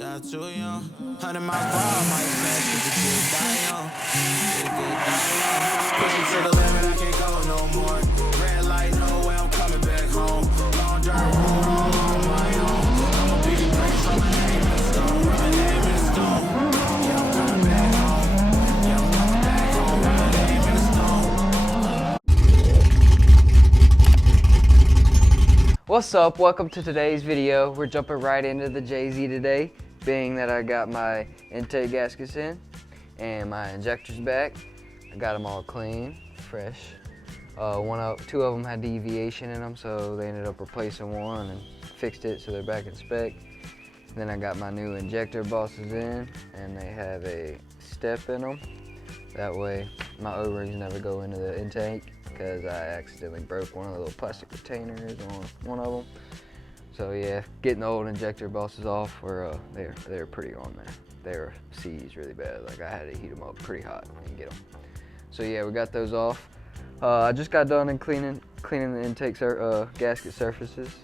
die too young. 100 miles per hour, might smash if the kid die young. The kid die young. Push it to the limit, I can't go no more. Red light, no way, I'm coming back home. Long dirt road, all on my own. I'm a big place, I'm a name in the stone. My name in the stone. Yeah, I'm coming back home. Yeah, I'm coming back home. My name in the stone. What's up? Welcome to today's video. We're jumping right into the JZ today, being that I got my intake gaskets in and my injectors back. I got them all clean, fresh. Two of them had deviation in them, so they ended up replacing one and fixed it so they're back in spec. Then I got my new injector bosses in, and they have a step in them. That way my O-rings never go into the intake, because I accidentally broke one of the little plastic retainers on one of them. So yeah, getting the old injector bosses off were they're pretty on there. They were seized really bad. Like I had to heat them up pretty hot and get them. So yeah, we got those off. I just got done cleaning the intake gasket surfaces.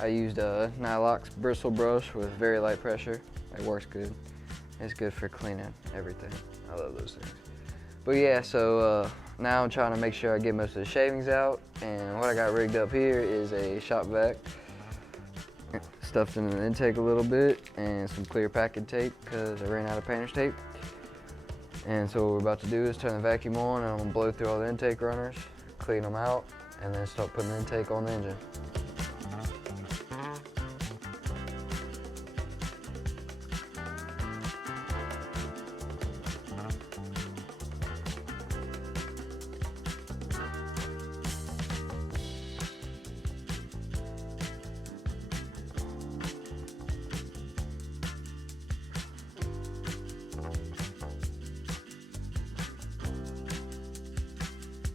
I used a Nylox bristle brush with very light pressure. It works good. It's good for cleaning everything. I love those things. But yeah, so now I'm trying to make sure I get most of the shavings out, and what I got rigged up here is a shop vac stuffed in the intake a little bit, and some clear packing tape because I ran out of painter's tape. And so what we're about to do is turn the vacuum on, and I'm gonna blow through all the intake runners, clean them out, and then start putting the intake on the engine.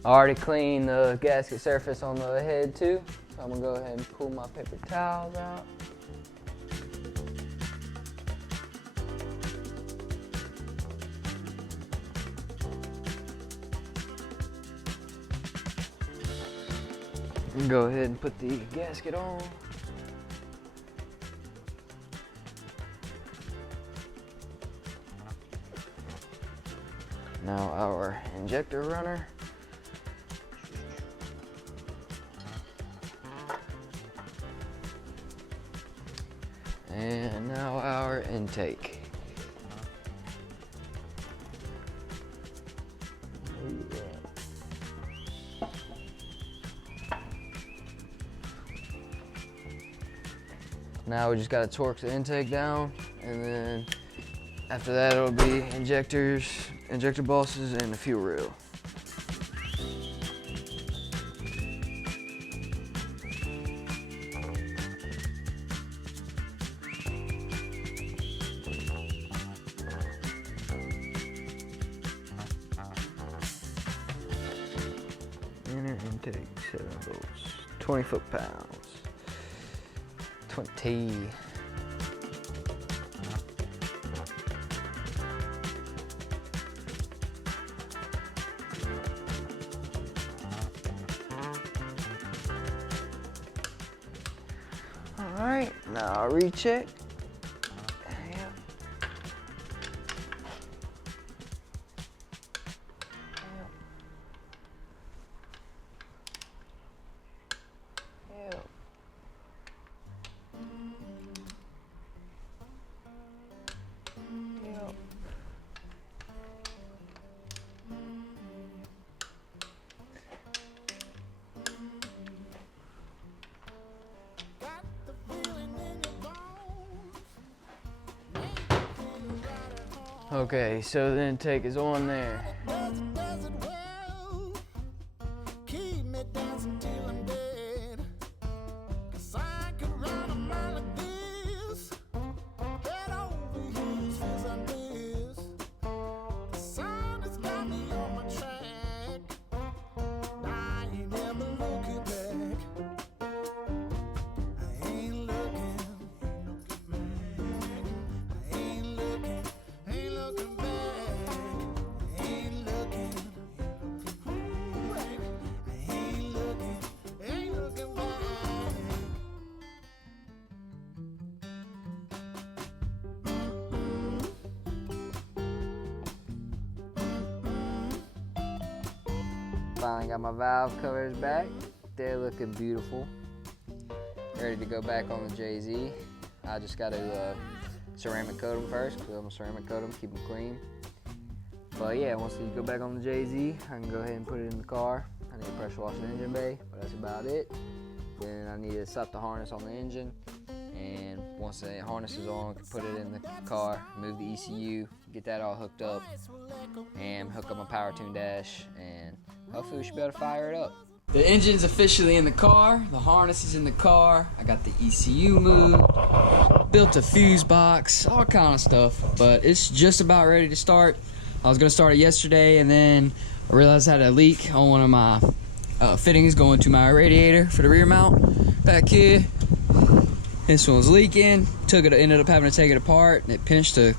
I already cleaned the gasket surface on the head too, so I'm gonna go ahead and pull my paper towels out. And go ahead and put the gasket on. Now our injector runner. And now our intake. Now we just gotta torque the intake down, and then after that it'll be injectors, injector bosses, and the fuel rail. Inner intake, 7 volts, 20 foot-pounds, 20. All right, now I'll recheck. Okay, so the intake is on there. finally got my valve covers back. They're looking beautiful. Ready to go back on the JZ. I just got to ceramic coat them first, because I'm going to ceramic coat them, keep them clean. But yeah, once you go back on the JZ, I can go ahead and put it in the car. I need to pressure wash the engine bay, but that's about it. Then I need to slap the harness on the engine, and once the harness is on, I can put it in the car, move the ECU, get that all hooked up, and hook up my power tune dash, and hopefully we should be able to fire it up. The engine's officially in the car, the harness is in the car, I got the ECU moved, built a fuse box, all kind of stuff, but it's just about ready to start. I was gonna start it yesterday, and then I realized I had a leak on one of my fittings going to my radiator for the rear mount back here. This one was leaking, ended up having to take it apart, and it pinched a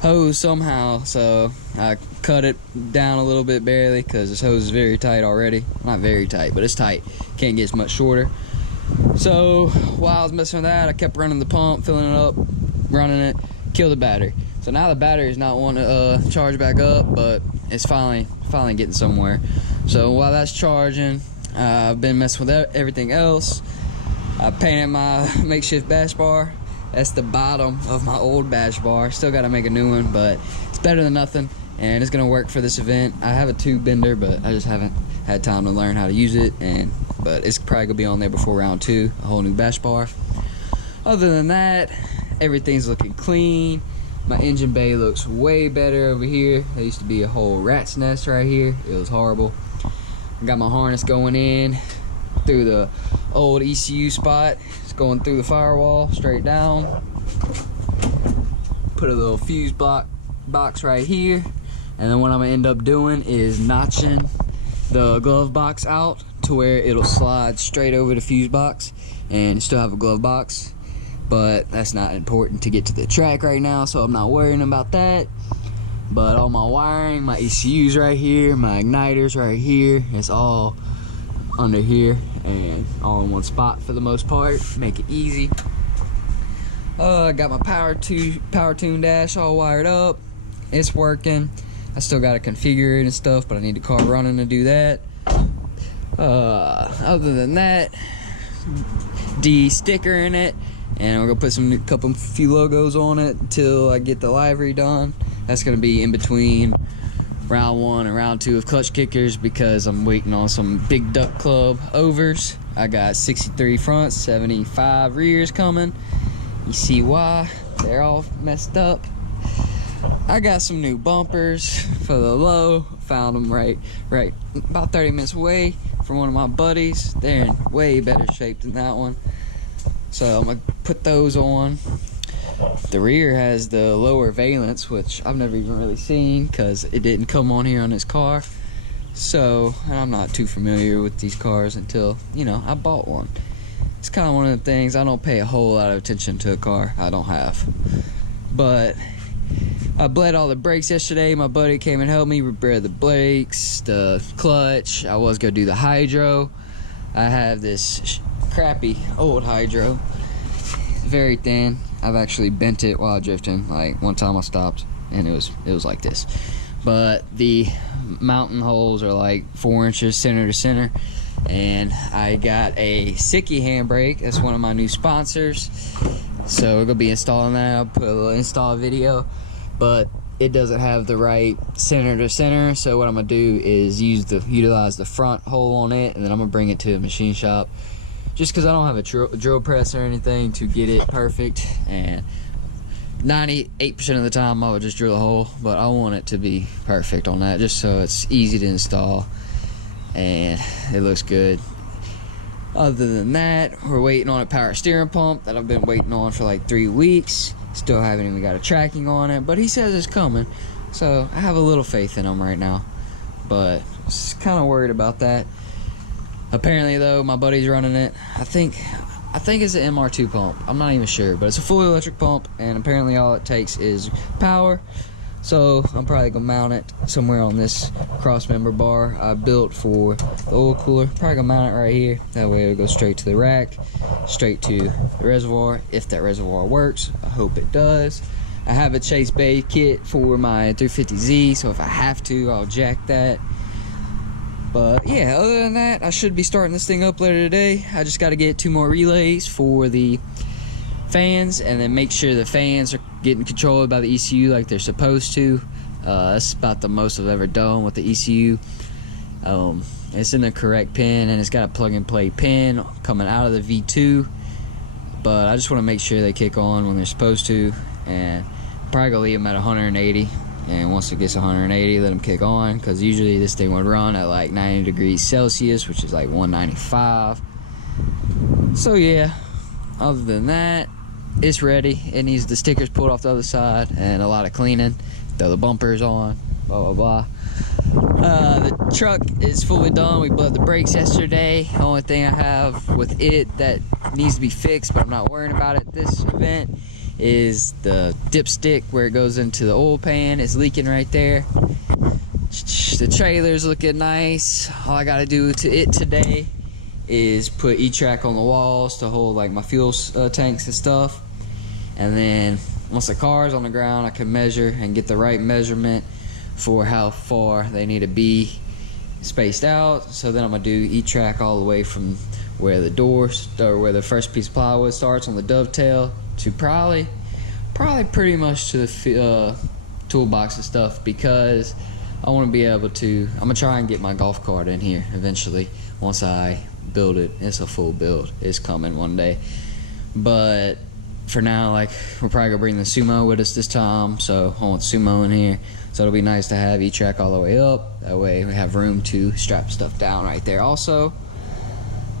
hose somehow, so I cut it down a little bit barely, because this hose is very tight already. Not very tight, but it's tight. Can't get much shorter. So while I was messing with that, I kept running the pump, filling it up, running it, killed the battery. So now the battery is not wanting to charge back up, but it's finally getting somewhere. So while that's charging, I've been messing with everything else. I painted my makeshift bash bar. That's the bottom of my old bash bar. Still got to make a new one, but it's better than nothing, and it's gonna work for this event. I have a tube bender, but I just haven't had time to learn how to use it, but it's probably gonna be on there before round 2, a whole new bash bar. Other than that, everything's looking clean. My engine bay looks way better over here. There used to be a whole rat's nest right here. It was horrible. I got my harness going in through the old ECU spot. It's going through the firewall straight down. Put a little fuse box right here. And then what I'm gonna end up doing is notching the glove box out to where it'll slide straight over the fuse box and still have a glove box. But that's not important to get to the track right now, so I'm not worrying about that. But all my wiring, my ECU's right here, my igniters right here, it's all under here and all in one spot for the most part. Make it easy. I got my power tune dash all wired up. It's working. I still got to configure it and stuff, but I need the car running to do that. Other than that, de-sticker in it. And we're gonna put a few logos on it until I get the livery done. That's gonna be in between round 1 and round 2 of clutch kickers, because I'm waiting on some big duck club overs. I got 63 fronts, 75 rears coming. You see why? They're all messed up. I got some new bumpers for the low. Found them right about 30 minutes away from one of my buddies. They're in way better shape than that one. So I'm gonna put those on. The rear has the lower valence, which I've never even really seen because it didn't come on here on this car. So, and I'm not too familiar with these cars until, I bought one. It's kind of one of the things, I don't pay a whole lot of attention to a car I don't have. But I bled all the brakes yesterday. My buddy came and helped me repair the brakes, the clutch. I was gonna do the hydro. I have this crappy old hydro, very thin. I've actually bent it while drifting. Like one time I stopped and it was like this. But the mountain holes are like 4 inches center to center. And I got a Sickie handbrake. That's one of my new sponsors. So we're gonna be installing that. I'll put a little install video, but it doesn't have the right center to center. So what I'm gonna do is utilize the front hole on it, and then I'm gonna bring it to a machine shop. Just because I don't have a drill press or anything to get it perfect, and 98% of the time I would just drill a hole, but I want it to be perfect on that, just so it's easy to install and it looks good. Other than that, we're waiting on a power steering pump that I've been waiting on for like 3 weeks. Still haven't even got a tracking on it, but he says it's coming, so I have a little faith in him right now, but just kind of worried about that. Apparently though, my buddy's running it. I think it's an MR2 pump. I'm not even sure, but it's a fully electric pump, and apparently all it takes is power. So I'm probably gonna mount it somewhere on this cross member bar I built for the oil cooler. Probably gonna mount it right here. That way it'll go straight to the rack, straight to the reservoir, if that reservoir works. I hope it does. I have a Chase Bay kit for my 350Z, so if I have to, I'll jack that. But yeah, other than that, I should be starting this thing up later today. I just got to get 2 more relays for the fans, and then make sure the fans are getting controlled by the ECU like they're supposed to. That's about the most I've ever done with the ECU. It's in the correct pin, and it's got a plug and play pin coming out of the V2, but I just want to make sure they kick on when they're supposed to, and probably gonna leave them at 180, and once it gets 180, let them kick on, because usually this thing would run at like 90 degrees Celsius, which is like 195. So yeah, other than that, it's ready. It needs the stickers pulled off the other side and a lot of cleaning. Throw the bumpers on, blah blah blah. The truck is fully done. We bled the brakes yesterday. The only thing I have with it that needs to be fixed, but I'm not worrying about it this event, is the dipstick where it goes into the oil pan. It's leaking right there. The trailer's looking nice. All I gotta do to it today is put E-track on the walls to hold like my fuel tanks and stuff, and then once the car's on the ground, I can measure and get the right measurement for how far they need to be spaced out. So then I'm gonna do E-track all the way from where the doors, or where the first piece of plywood starts on the dovetail, to probably pretty much to the toolbox and stuff, because I want to be able to, I'm gonna try and get my golf cart in here eventually once I build it. It's a full build. It's coming one day, but for now, like, we're probably gonna bring the Sumo with us this time, so I want Sumo in here. So it'll be nice to have E-track all the way up. That way we have room to strap stuff down right there. Also,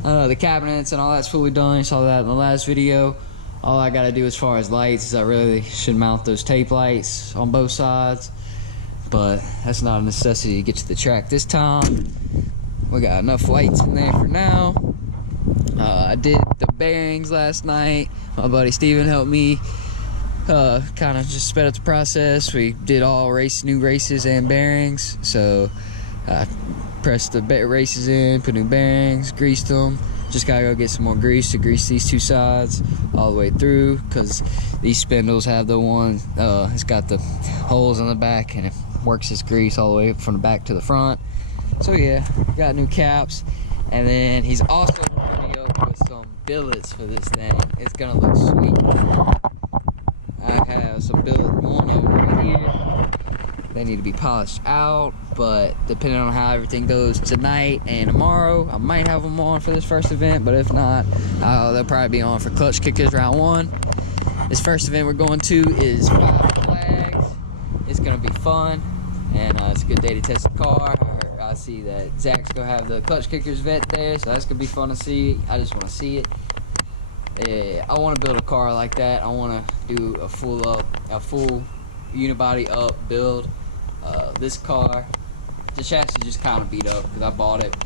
the cabinets and all that's fully done. You saw that in the last video. All I gotta do as far as lights is I really should mount those tape lights on both sides, but that's not a necessity to get to the track this time. We got enough lights in there for now. I did the bearings last night. My buddy Steven helped me kind of just sped up the process. We did all new races and bearings, so I pressed the races in, put new bearings, greased them. Just gotta go get some more grease to grease these 2 sides all the way through, because these spindles have the one, it's got the holes in the back, and it works as grease all the way from the back to the front. So yeah, got new caps, and then he's also hooking me up with some billets for this thing. It's gonna look sweet. I have some billet one over here. They need to be polished out, but depending on how everything goes tonight and tomorrow, I might have them on for this first event, but if not, they'll probably be on for clutch kickers round 1. This first event we're going to is 5 flags. It's gonna be fun, and it's a good day to test the car. I see that Zach's gonna have the clutch kickers vet there, so that's gonna be fun to see. I just want to see it. I want to build a car like that. I want to do a full unibody up build. This car, the chassis just kind of beat up because I bought it.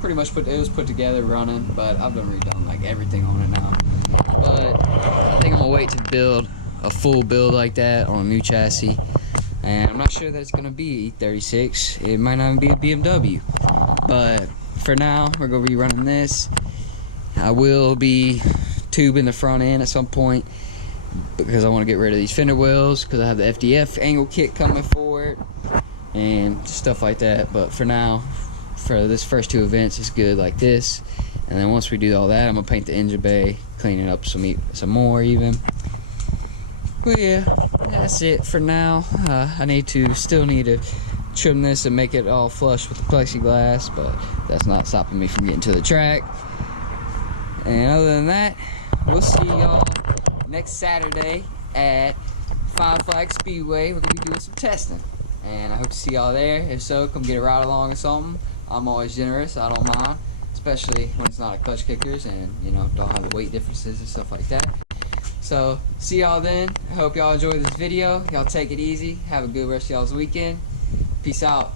Pretty much it was put together running, but I've done redone like everything on it now. But I think I'm gonna wait to build a full build like that on a new chassis. And I'm not sure that it's gonna be E36. It might not be a BMW. But for now, we're gonna be running this. I will be tubing the front end at some point, because I want to get rid of these fender wells, because I have the FDF angle kit coming for it and stuff like that. But for now, for this first 2 events, it's good like this. And then once we do all that, I'm gonna paint the engine bay, clean it up some more even. But yeah, that's it for now. I still need to trim this and make it all flush with the plexiglass, but that's not stopping me from getting to the track. And other than that, we'll see y'all next Saturday at Five Flag Speedway. We're gonna be doing some testing, and I hope to see y'all there. If so, come get a ride along or something. I'm always generous. I don't mind, especially when it's not a clutch kickers and, you know, don't have the weight differences and stuff like that. So see y'all then. I hope y'all enjoyed this video. Y'all take it easy. Have a good rest of y'all's weekend. Peace out.